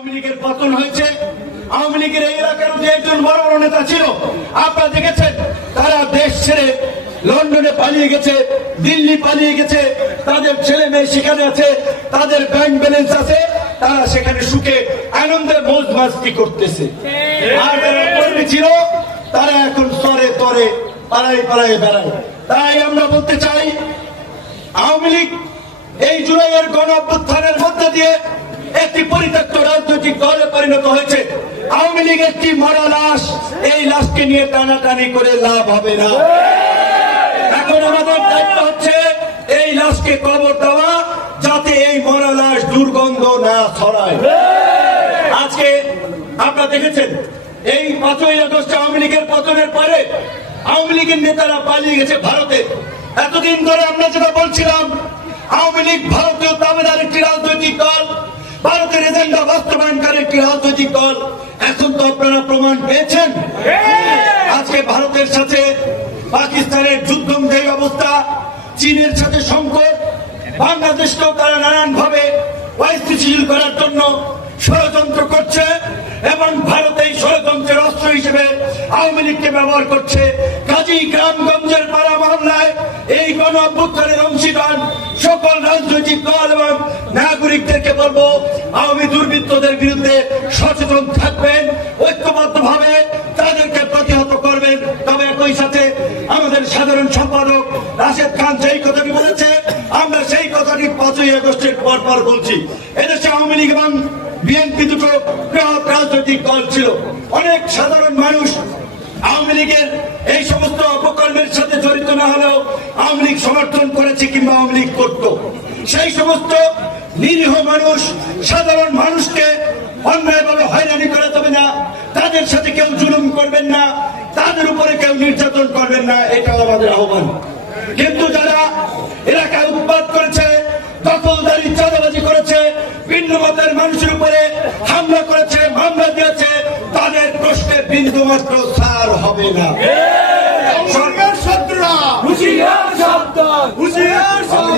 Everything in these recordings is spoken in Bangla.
আওয়ামী লীগের পতন হয়েছে। আওয়ামী লীগের এই এলাকার যে একজন বড় বড় নেতা ছিল। আপনারা দেখেছেন, তারা দেশ ছেড়ে লন্ডনে পালিয়ে গেছে, দিল্লি পালিয়ে গেছে। তাদের ছেলে মেয়ে সেখানে আছে, তাদের ব্যাংক ব্যালেন্স আছে। তারা সেখানে সুখে আনন্দে মৌজ মাস্তি করতেছে। আর যারা কর্মী ছিল, তারা এখন স্তরে তরে, পাড়ায় পাড়ায় বেড়ায়। তাই আমরা বলতে চাই, আওয়ামী লীগ এই জুলাইয়ের গণ অভ্যুত্থানের মধ্যে দিয়ে রাজনৈতিক দলে পরিণত হয়েছে। আওয়ামী লীগ একটি মরা লাশ। এই লাশকে নিয়ে টানাটানি করে লাভ হবে না। এখন আমাদের দায়িত্ব হচ্ছে এই লাশকে কবর দেওয়া, যাতে এই মরা লাশ দুর্গন্ধ না ছড়ায়। আজকে আপনারা দেখেছেন, এই পাঁচই আগস্ট আওয়ামী লীগের পতনের পরে আওয়ামী লীগের নেতারা পালিয়ে গেছে ভারতে। এতদিন ধরে আমরা যেটা বলছিলাম, আওয়ামী লীগ ভারতীয় দাবেদার একটি রাজনৈতিক দল ভারতের এজেন্ডা বাস্তবায়নকারী একটি রাজনৈতিক দল এখন তো আপনারা প্রমাণ পেয়েছেন। আজকে ভারতের সাথে পাকিস্তানের যুদ্ধম যে অবস্থা চীনের সাথে সংকট বাংলাদেশকেও তারা নানান ভাবে অস্থিতিশীল করার জন্য ষড়যন্ত্র করছে এবং ভারত এই ষড়যন্ত্রের অস্ত্র হিসেবে আওয়ামী লীগকে ব্যবহার করছে। কাজী গ্রামগঞ্জের পাড়া মহল্লায় এই গণ অভ্যুত্থানের অংশীদার সকল রাজনৈতিক দল এবং নাগরিকদেরকে বলব, আওয়ামী দুর্বৃত্তদের বিরুদ্ধে সচেতন থাকবেন ঐক্যবদ্ধ ভাবে তাদেরকে প্রতিহত করবেন। তবে একই সাথে আমাদের সাধারণ সম্পাদক রাশেদ খান যেই কথাটি বলেছে, আমরা সেই কথাটি পাঁচই আগস্টের পর পর বলছি। এদেশে আওয়ামী লীগ এবং বিএনপি দুটো বৃহৎ রাজনৈতিক দল ছিল। অনেক সাধারণ মানুষ আওয়ামী লীগের এই সমস্ত অপকর্মের সাথে জড়িত না হলেও আওয়ামী লীগ সমর্থন করেছে কিংবা আওয়ামী লীগ করত। সেই সমস্ত নিরীহ মানুষ সাধারণ মানুষকে অন্যায়ভাবে হয়রানি করা যাবে না। তাদের সাথে কেউ জুলুম করবেন না। তাদের উপরে কেউ নির্যাতন করবেন না। এটাও আমাদের আহ্বান। কিন্তু যারা এলাকায় উৎপাদ করেছে দখলদারি চাঁদাবাজি করেছে ভিন্ন মতের মানুষের উপরে হামলা করেছে মামলা দিয়েছে তাদের প্রশ্নে বিন্দু মাত্র সার হবে না। সরকার শত্রুরা।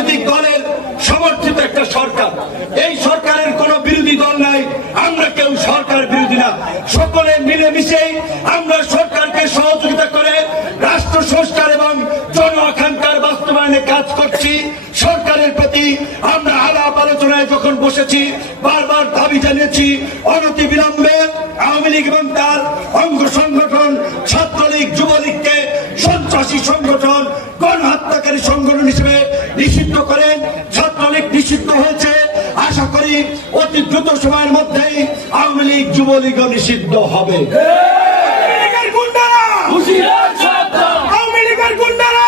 রাজনৈতিক দলের সমর্থিত একটা সরকার। এই সরকারের কোন বিরোধী দল নাই, আমরা কেউ সরকার বিরোধী না। সকলে মিলেমিশেই আমরা সরকারকে সহযোগিতা করে রাষ্ট্র সংস্কার এবং জন আকাঙ্ক্ষার বাস্তবায়নে কাজ করছি। সরকারের প্রতি আমরা আলাপ আলোচনায় যখন বসেছি, বারবার দাবি জানিয়েছি, অনতি বিলম্বে আওয়ামী লীগ এবং তার অঙ্গ সংগঠন, ছাত্রলীগ, যুবলীগকে সন্ত্রাসী সংগঠন, গণহত্যাকারী সংগঠন হিসেবে অতি দ্রুত সময়ের মধ্যেই আওয়ামী লীগ যুবলীগ নিষিদ্ধ হবে। আওয়ামী লীগের গুন্ডারা!